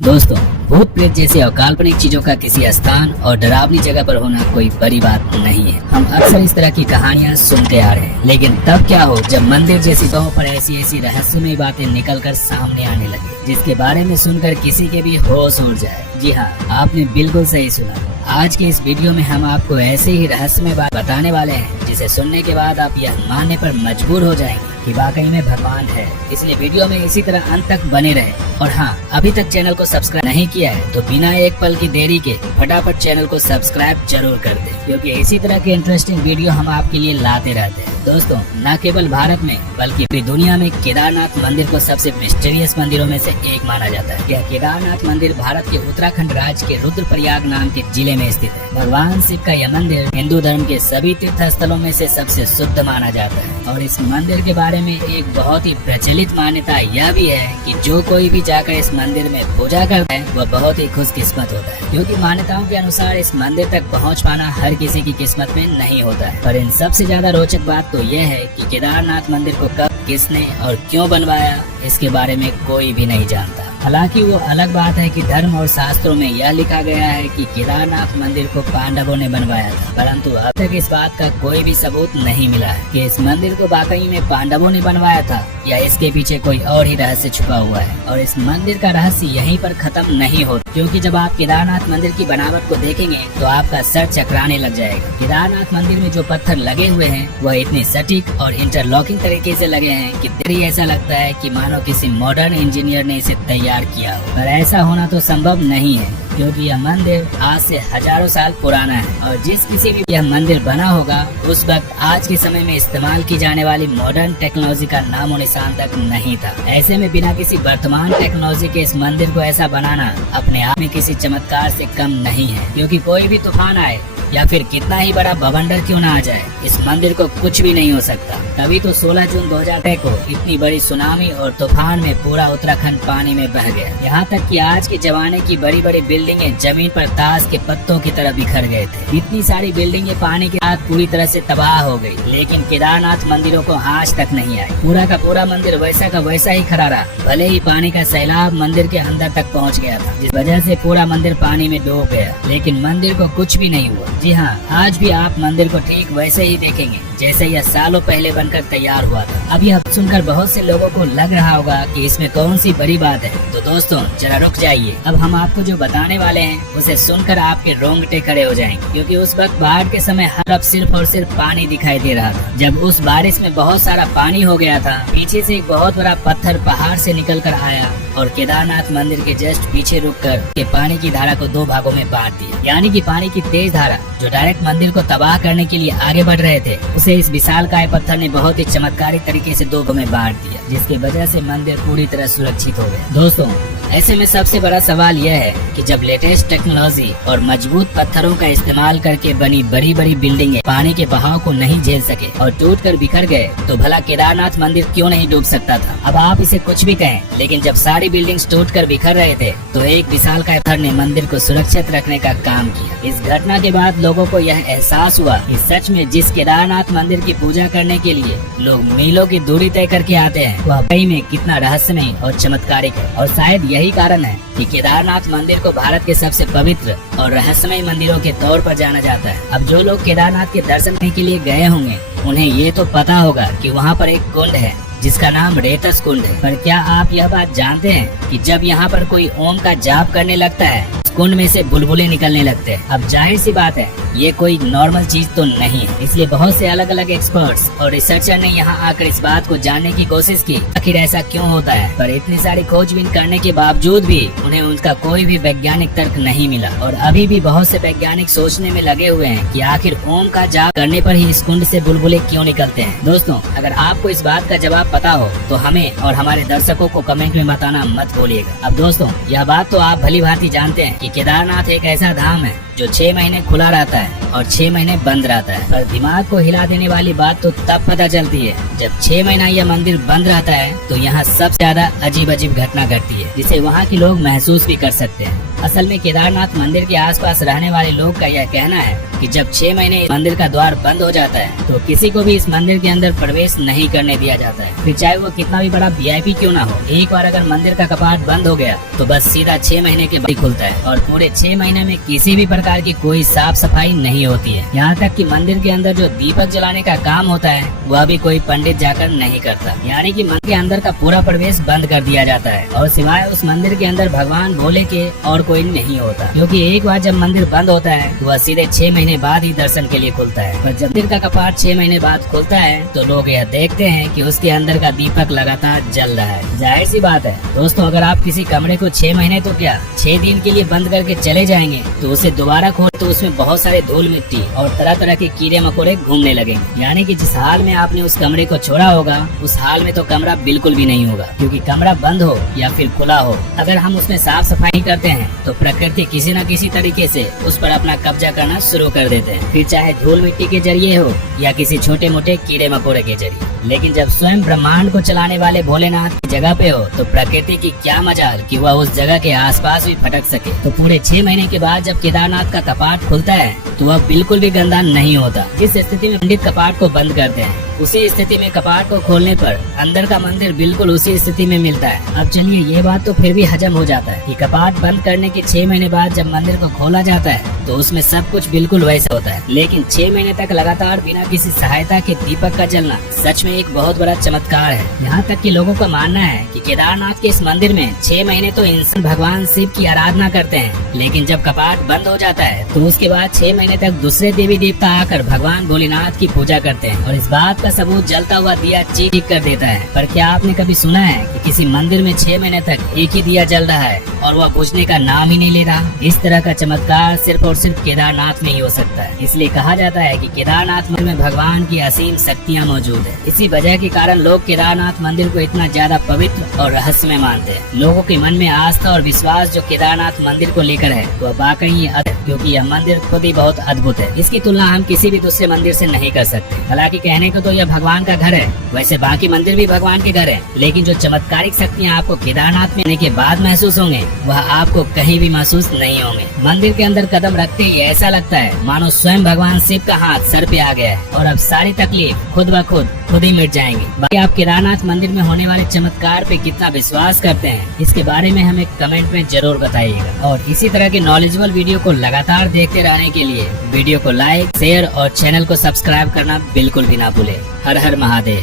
दोस्तों, भूत प्रेत जैसे अकाल्पनिक चीजों का किसी स्थान और डरावनी जगह पर होना कोई बड़ी बात नहीं है। हम अक्सर इस तरह की कहानियां सुनते आ रहे हैं, लेकिन तब क्या हो जब मंदिर जैसी जगहों पर ऐसी रहस्यमय बातें निकलकर सामने आने लगे, जिसके बारे में सुनकर किसी के भी होश उड़ जाए। जी हाँ, आपने बिल्कुल सही सुना। आज के इस वीडियो में हम आपको ऐसे ही रहस्यमय बात बताने वाले हैं जिसे सुनने के बाद आप यह मानने पर मजबूर हो जाएंगे कि वाकई में भगवान है। इसलिए वीडियो में इसी तरह अंत तक बने रहे। और हाँ, अभी तक चैनल को सब्सक्राइब नहीं किया है तो बिना एक पल की देरी के फटाफट चैनल को सब्सक्राइब जरूर कर दें, क्योंकि इसी तरह के इंटरेस्टिंग वीडियो हम आपके लिए लाते रहते हैं। दोस्तों, न केवल भारत में बल्कि पूरी दुनिया में केदारनाथ मंदिर को सबसे मिस्टीरियस मंदिरों में से एक माना जाता है। यह केदारनाथ मंदिर भारत के उत्तराखंड राज्य के रुद्रप्रयाग नाम के जिले में स्थित है। भगवान शिव का यह मंदिर हिंदू धर्म के सभी तीर्थ स्थलों में से सबसे शुद्ध माना जाता है। और इस मंदिर के बारे में एक बहुत ही प्रचलित मान्यता यह भी है कि जो कोई भी जाकर इस मंदिर में पूजा करता है वह बहुत ही खुशकिस्मत होता है, क्योंकि मान्यताओं के अनुसार इस मंदिर तक पहुंच पाना हर किसी की किस्मत में नहीं होता है। पर इन सबसे ज्यादा रोचक बात तो यह है कि केदारनाथ मंदिर को कब, किसने और क्यों बनवाया, इसके बारे में कोई भी नहीं जानता। हालांकि वो अलग बात है कि धर्म और शास्त्रों में यह लिखा गया है कि केदारनाथ मंदिर को पांडवों ने बनवाया था, परंतु अब तक इस बात का कोई भी सबूत नहीं मिला है कि इस मंदिर को वाकई में पांडवों ने बनवाया था या इसके पीछे कोई और ही रहस्य छुपा हुआ है। और इस मंदिर का रहस्य यहीं पर खत्म नहीं होता, क्योंकि जब आप केदारनाथ मंदिर की बनावट को देखेंगे तो आपका सर चकराने लग जाएगा। केदारनाथ मंदिर में जो पत्थर लगे हुए हैं वह इतने सटीक और इंटरलॉकिंग तरीके से लगे हैं कि तेरी ऐसा लगता है कि मानो किसी मॉडर्न इंजीनियर ने इसे तैयार किया हो। पर ऐसा होना तो संभव नहीं है, क्योंकि यह मंदिर आज से हजारों साल पुराना है और जिस किसी भी यह मंदिर बना होगा उस वक्त आज के समय में इस्तेमाल की जाने वाली मॉडर्न टेक्नोलॉजी का नामो निशान तक नहीं था। ऐसे में बिना किसी वर्तमान टेक्नोलॉजी के इस मंदिर को ऐसा बनाना अपने आप में किसी चमत्कार से कम नहीं है, क्योंकि कोई भी तूफान आए या फिर कितना ही बड़ा बवंडर क्यों ना आ जाए, इस मंदिर को कुछ भी नहीं हो सकता। तभी तो 16 जून 2006 को इतनी बड़ी सुनामी और तूफान में पूरा उत्तराखंड पानी में बह गया। यहाँ तक कि आज के जमाने की बड़ी बड़ी बिल्डिंगें जमीन पर ताश के पत्तों की तरह बिखर गए थे। इतनी सारी बिल्डिंगें पानी के साथ पूरी तरह से तबाह हो गई, लेकिन केदारनाथ मंदिरों को आज तक नहीं आई। पूरा का पूरा मंदिर वैसा का वैसा ही खड़ा रहा, भले ही पानी का सैलाब मंदिर के अंदर तक पहुँच गया था, जिस वजह से पूरा मंदिर पानी में डूब गया, लेकिन मंदिर को कुछ भी नहीं हुआ। जी हाँ, आज भी आप मंदिर को ठीक वैसे ही देखेंगे जैसे यह सालों पहले बनकर तैयार हुआ था। अब यह सुनकर बहुत से लोगों को लग रहा होगा कि इसमें कौन सी बड़ी बात है, तो दोस्तों जरा रुक जाइए। अब हम आपको जो बताने वाले हैं उसे सुनकर आपके रोंगटे खड़े हो जाएंगे, क्योंकि उस वक्त बाढ़ के समय हर तरफ सिर्फ और सिर्फ पानी दिखाई दे रहा था। जब उस बारिश में बहुत सारा पानी हो गया था, पीछे से एक बहुत बड़ा पत्थर पहाड़ से निकल कर आया और केदारनाथ मंदिर के जस्ट पीछे रुककर के पानी की धारा को दो भागों में बांट दिया। यानी कि पानी की तेज धारा जो डायरेक्ट मंदिर को तबाह करने के लिए आगे बढ़ रहे थे, उसे इस विशालकाय पत्थर ने बहुत ही चमत्कारिक तरीके से दो भागों में बांट दिया, जिसकी वजह से मंदिर पूरी तरह सुरक्षित हो गया। दोस्तों, ऐसे में सबसे बड़ा सवाल यह है कि जब लेटेस्ट टेक्नोलॉजी और मजबूत पत्थरों का इस्तेमाल करके बनी बड़ी बड़ी बिल्डिंगें पानी के बहाव को नहीं झेल सके और टूटकर बिखर गए, तो भला केदारनाथ मंदिर क्यों नहीं डूब सकता था? अब आप इसे कुछ भी कहें, लेकिन जब सारी बिल्डिंग्स टूटकर बिखर रहे थे तो एक विशालकाय पत्थर ने मंदिर को सुरक्षित रखने का काम किया। इस घटना के बाद लोगों को यह एहसास हुआ कि सच में जिस केदारनाथ मंदिर की पूजा करने के लिए लोग मीलों की दूरी तय करके आते हैं, वह वाकई में कितना रहस्यमय और चमत्कारिक है। और शायद यही कारण है कि केदारनाथ मंदिर को भारत के सबसे पवित्र और रहस्यमय मंदिरों के तौर पर जाना जाता है। अब जो लोग केदारनाथ के दर्शन करने के लिए गए होंगे उन्हें ये तो पता होगा कि वहाँ पर एक कुंड है जिसका नाम रेतस कुंड है। पर क्या आप यह बात जानते हैं कि जब यहाँ पर कोई ओम का जाप करने लगता है, कुंड में से बुलबुले निकलने लगते हैं। अब जाहिर सी बात है ये कोई नॉर्मल चीज तो नहीं है, इसलिए बहुत से अलग अलग एक्सपर्ट्स और रिसर्चर ने यहाँ आकर इस बात को जानने की कोशिश की आखिर ऐसा क्यों होता है। पर इतनी सारी खोजबीन करने के बावजूद भी उन्हें उनका कोई भी वैज्ञानिक तर्क नहीं मिला। और अभी भी बहुत से वैज्ञानिक सोचने में लगे हुए हैं कि आखिर ओम का जाप करने पर ही इस कुंड से बुलबुले क्यों निकलते हैं। दोस्तों, अगर आपको इस बात का जवाब पता हो तो हमें और हमारे दर्शकों को कमेंट में बताना मत भूलिएगा। अब दोस्तों, यह बात तो आप भली भांति जानते हैं कि केदारनाथ एक ऐसा धाम है जो 6 महीने खुला रहता है और 6 महीने बंद रहता है। पर दिमाग को हिला देने वाली बात तो तब पता चलती है जब 6 महीना यह मंदिर बंद रहता है, तो यहाँ सबसे ज्यादा अजीब अजीब घटना घटती है, जिसे वहाँ के लोग महसूस भी कर सकते हैं। असल में केदारनाथ मंदिर के आसपास रहने वाले लोग का यह कहना है कि जब 6 महीने इस मंदिर का द्वार बंद हो जाता है तो किसी को भी इस मंदिर के अंदर प्रवेश नहीं करने दिया जाता है, फिर चाहे वो कितना भी बड़ा VIP क्यों ना हो। एक बार अगर मंदिर का कपाट बंद हो गया तो बस सीधा 6 महीने के बाद ही खुलता है और पूरे 6 महीने में किसी भी प्रकार की कोई साफ सफाई नहीं होती है। यहाँ तक कि मंदिर के अंदर जो दीपक जलाने का काम होता है वह भी कोई पंडित जाकर नहीं करता, यानी कि मंदिर के अंदर का पूरा प्रवेश बंद कर दिया जाता है और सिवाय उस मंदिर के अंदर भगवान भोले के और कोई नहीं होता, क्योंकि एक बार जब मंदिर बंद होता है तो वह सीधे 6 महीने बाद ही दर्शन के लिए खुलता है। पर जब मंदिर का कपाट 6 महीने बाद खुलता है तो लोग यह देखते हैं कि उसके अंदर का दीपक लगातार जल रहा है। जाहिर सी बात है दोस्तों, अगर आप किसी कमरे को 6 महीने तो क्या 6 दिन के लिए बंद करके चले जाएंगे तो उसे दोबारा खोल तो उसमें बहुत सारे धूल मिट्टी और तरह तरह के कीड़े मकोड़े घूमने लगेंगे, यानी कि जिस हाल में आपने उस कमरे को छोड़ा होगा उस हाल में तो कमरा बिल्कुल भी नहीं होगा, क्योंकि कमरा बंद हो या फिर खुला हो, अगर हम उसमें साफ सफाई करते हैं तो प्रकृति किसी न किसी तरीके से उस पर अपना कब्जा करना शुरू कर देते हैं, फिर चाहे धूल मिट्टी के जरिए हो या किसी छोटे मोटे कीड़े मकोड़े के जरिए। लेकिन जब स्वयं ब्रह्मांड को चलाने वाले भोलेनाथ की जगह पे हो तो प्रकृति की क्या मजाल कि वह उस जगह के आसपास भी भटक सके। तो पूरे 6 महीने के बाद जब केदारनाथ का कपाट खुलता है तो वह बिल्कुल भी गंदा नहीं होता। जिस स्थिति में पंडित कपाट को बंद करते हैं उसी स्थिति में कपाट को खोलने पर अंदर का मंदिर बिल्कुल उसी स्थिति में मिलता है। अब चलिए ये बात तो फिर भी हजम हो जाता है कि कपाट बंद करने के 6 महीने बाद जब मंदिर को खोला जाता है तो उसमें सब कुछ बिल्कुल वैसा होता है, लेकिन 6 महीने तक लगातार बिना किसी सहायता के दीपक का जलना सच में एक बहुत बड़ा चमत्कार है। यहाँ तक कि लोगों का मानना है कि केदारनाथ के इस मंदिर में 6 महीने तो इंसान भगवान शिव की आराधना करते हैं, लेकिन जब कपाट बंद हो जाता है तो उसके बाद 6 महीने तक दूसरे देवी देवता आकर भगवान भोलेनाथ की पूजा करते हैं और इस बात का सबूत जलता हुआ दिया चीख कर देता है। पर क्या आपने कभी सुना है कि किसी मंदिर में 6 महीने तक एक ही दिया जल रहा है और वह बुझने का नाम ही नहीं ले रहा? इस तरह का चमत्कार सिर्फ और सिर्फ केदारनाथ में ही हो सकता है। इसलिए कहा जाता है कि केदारनाथ मंदिर में भगवान की असीम शक्तियाँ मौजूद है। इसी वजह के कारण लोग केदारनाथ मंदिर को इतना ज्यादा पवित्र और रहस्यमय मानते हैं। लोगों के मन में आस्था और विश्वास जो केदारनाथ मंदिर को लेकर है वह वाकई क्योंकि यह मंदिर खुद ही बहुत अद्भुत है। इसकी तुलना हम किसी भी दूसरे मंदिर से नहीं कर सकते। हालांकि कहने को तो यह भगवान का घर है, वैसे बाकी मंदिर भी भगवान के घर है, लेकिन जो चमत्कारिक शक्तियाँ आपको केदारनाथ में आने के बाद महसूस होंगे वह आपको कहीं भी महसूस नहीं होंगे। मंदिर के अंदर कदम रखते ही ऐसा लगता है मानो स्वयं भगवान शिव का हाथ सर पे आ गया है और अब सारी तकलीफ खुद ब खुद ही मिट जाएंगी। बाकी आप केदारनाथ मंदिर में होने वाले चमत्कार पे कितना विश्वास करते हैं इसके बारे में हमें कमेंट में जरूर बताइएगा। और इसी तरह के नॉलेजेबल वीडियो को लगातार देखते रहने के लिए वीडियो को लाइक, शेयर और चैनल को सब्सक्राइब करना बिल्कुल भी ना भूले। हर हर महादेव।